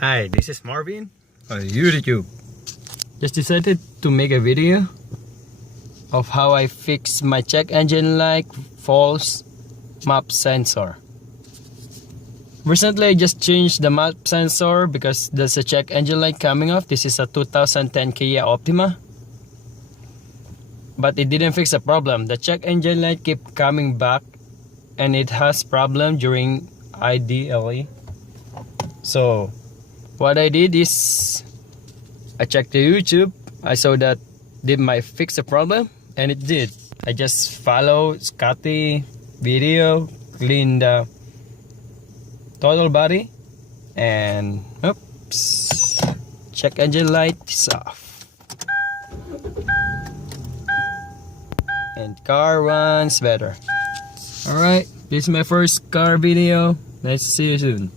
Hi, this is Marvin on YouTube. Just decided to make a video of how I fix my check engine light false MAF sensor. Recently I just changed the MAF sensor because there's a check engine light coming off. This is a 2010 Kia Optima. But it didn't fix the problem. The check engine light keep coming back and it has problem during idle. So what I did is I checked the YouTube. I saw that it might fix the problem, and it did. I just follow Scotty video, clean the throttle body, and oops, check engine light is off. And car runs better. Alright, this is my first car video. Nice to see you soon.